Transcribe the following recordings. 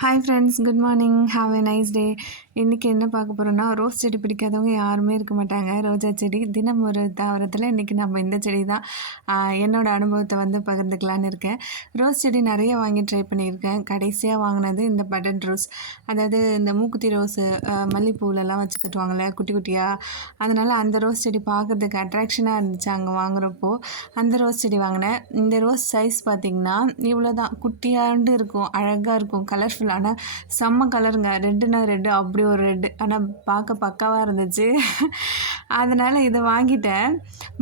Hi friends good morning have a nice day இன்றைக்கி என்ன பார்க்க போகிறோன்னா ரோஸ் செடி பிடிக்காதவங்க யாருமே இருக்க மாட்டாங்க. ரோஜா செடி தினம் ஒரு தாவரத்தில் இன்றைக்கி நம்ம இந்த செடி தான் என்னோடய அனுபவத்தை வந்து பகிர்ந்துக்கலான்னு இருக்கேன். ரோஸ் செடி நிறைய வாங்கி ட்ரை பண்ணியிருக்கேன். கடைசியாக வாங்கினது இந்த பட்டன் ரோஸ் அதாவது இந்த மூக்குத்தி ரோஸு மல்லிப்பூலெல்லாம் வச்சு கட்டுவாங்கள்ல குட்டி குட்டியாக அதனால் அந்த ரோஸ் செடி பார்க்கறதுக்கு அட்ராக்ஷனாக இருந்துச்சு அங்கே வாங்குகிறப்போ அந்த ரோஸ் செடி வாங்கினேன். இந்த ரோஸ் சைஸ் பார்த்திங்கன்னா இவ்வளோ தான் குட்டியாண்டு இருக்கும் அழகாக இருக்கும் கலர்ஃபுல் ஆனால் செம்ம கலருங்க ரெட்டுனா ரெட்டு அப்படி ஒரு ரெட்டு ஆனால் பார்க்க பக்காவாக இருந்துச்சு. அதனால் இதை வாங்கிட்டேன்.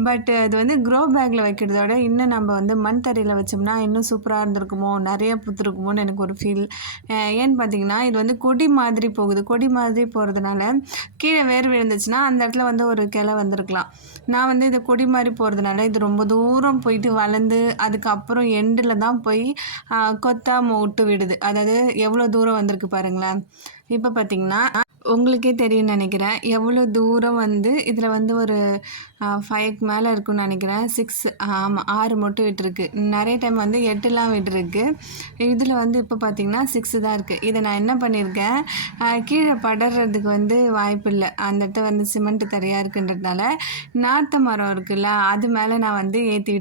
பட் இது வந்து க்ரோ பேக்கில் வைக்கிறதோட இன்னும் நம்ம வந்து மண் தரையில் வச்சோம்னா இன்னும் சூப்பராக இருந்திருக்குமோ? நிறைய பூத்துருக்குமோன்னு எனக்கு ஒரு ஃபீல் ஏன்னு பார்த்தீங்கன்னா இது வந்து கொடி மாதிரி போகுது. கொடி மாதிரி போகிறதுனால கீழே வேர் விழுந்துச்சுன்னா அந்த இடத்துல வந்து ஒரு கிளை வந்திருக்கலாம். நான் வந்து இது கொடி மாதிரி போகிறதுனால இது ரொம்ப தூரம் போயிட்டு வளர்ந்து அதுக்கப்புறம் எண்டில் தான் போய் ஆ, கொத்தா மொட்டு விடுது. அதாவது எவ்வளோ தூரம் வந்திருக்கு பாருங்களேன். இப்போ பார்த்தீங்கன்னா உங்களுக்கே தெரியும்னு நினைக்கிறேன். எவ்வளோ தூரம் வந்து இதில் வந்து ஒரு ஃபைவ்க்கு மேலே இருக்கும்னு நினைக்கிறேன். சிக்ஸ் ஆமாம் ஆறு மட்டும் விட்டுருக்கு. நிறைய டைம் வந்து எட்டுலாம் விட்டுருக்கு. இதில் வந்து இப்போ பார்த்தீங்கன்னா சிக்ஸு தான் இருக்குது இதை நான் என்ன பண்ணியிருக்கேன்? கீழே படறதுக்கு வந்து வாய்ப்பு இல்லை. அந்த இடத்த வந்து சிமெண்ட் தரையாக இருக்குன்றதுனால நாட்டு மரம் இருக்குல்ல அது மேலே நான் வந்து ஏற்றி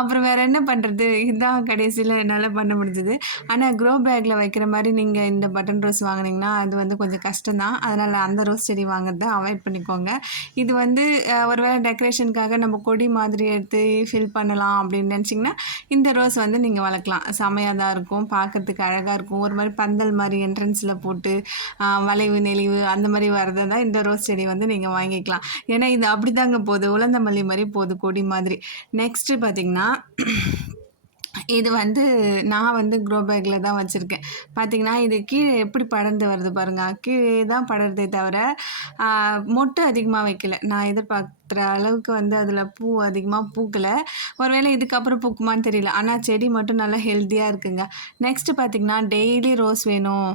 அப்புறம் வேறு என்ன பண்ணுறது இதுதான் கடைசியில் என்னால் பண்ண முடிஞ்சது. ஆனால் க்ரோ பேக்கில் வைக்கிற மாதிரி நீங்கள் இந்த பட்டன் ரோஸ் வாங்கினீங்கன்னா அது வந்து கொஞ்சம் கஷ்டம்தான். அதனால் அந்த ரோஸ் செடி வாங்குறத அவாய்ட் பண்ணிக்கோங்க. இது வந்து ஒரு ஒருவேளை டெக்கரேஷனுக்காக நம்ம கொடி மாதிரி எடுத்து ஃபில் பண்ணலாம் அப்படின்னு நினச்சிங்கன்னா இந்த ரோஸ் வந்து நீங்கள் வளர்க்கலாம். செமையாக தான் இருக்கும் பார்க்கறதுக்கு அழகாக இருக்கும். ஒரு மாதிரி பந்தல் மாதிரி என்ட்ரன்ஸில் போட்டு வளைவு நெளிவு அந்த மாதிரி வரதை தான் இந்த ரோஸ் செடி வந்து நீங்கள் வாங்கிக்கலாம். ஏன்னா இது அப்படி தாங்க போகுது. உலந்த மல்லி மாதிரி போகுது கொடி மாதிரி. நெக்ஸ்ட்டு பார்த்தீங்கன்னா இது வந்து நான் வந்து க்ரோ பேக்கில் தான் வச்சுருக்கேன். பார்த்தீங்கன்னா இது கீழே எப்படி படர்ந்து வருது பாருங்கள் கீழே தான் படருதே தவிர மொட்டை மொட்டு அதிகமாக வைக்கல. நான் எதிர்பார்க்குற அளவுக்கு வந்து அதில் பூ அதிகமாக பூக்கலை. ஒருவேளை இதுக்கப்புறம் பூக்குமான்னு தெரியல. ஆனால் செடி மட்டும் நல்லா ஹெல்த்தியாக இருக்குங்க. நெக்ஸ்ட்டு பார்த்திங்கன்னா டெய்லி ரோஸ் வேணும்.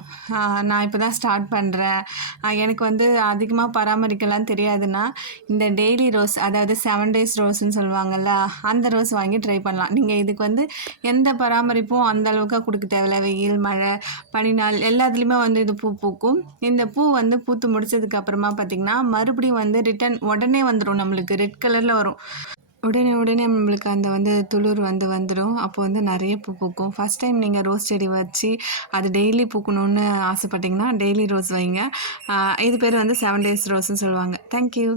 நான் இப்போ தான் ஸ்டார்ட் பண்ணுறேன் எனக்கு வந்து அதிகமாக பராமரிக்கலாம் தெரியாதுன்னா இந்த டெய்லி ரோஸ் அதாவது செவன் டேஸ் ரோஸ்ன்னு சொல்லுவாங்கல்ல அந்த ரோஸ் வாங்கி ட்ரை பண்ணலாம். நீங்கள் இதுக்கு வந்து எந்த பராமரிப்பும் அந்த அளவுக்கு கொடுக்க தேவையில்ல. வெயில் மழை பனிநாள் எல்லாத்துலேயுமே வந்து இது பூ பூக்கும். இந்த பூ வந்து பூத்து முடிச்சதுக்கு அப்புறமா பார்த்திங்கன்னா மறுபடியும் வந்து ரிட்டன் உடனே வந்துடும் நம்மளுக்கு ரெட் கலரில் வரும். உடனே உடனே நம்மளுக்கு அந்த வந்து துளிர் வந்து வந்துடும். அப்போ வந்து நிறைய பூ பூக்கும். ஃபஸ்ட் டைம் நீங்கள் ரோஸ் செடி வச்சு அது டெய்லி பூக்கணும்னு ஆசைப்பட்டீங்கன்னா டெய்லி ரோஸ் வைங்க. இது பேர் வந்து செவன் டேஸ் ரோஸ்ன்னு சொல்லுவாங்க. தேங்க்யூ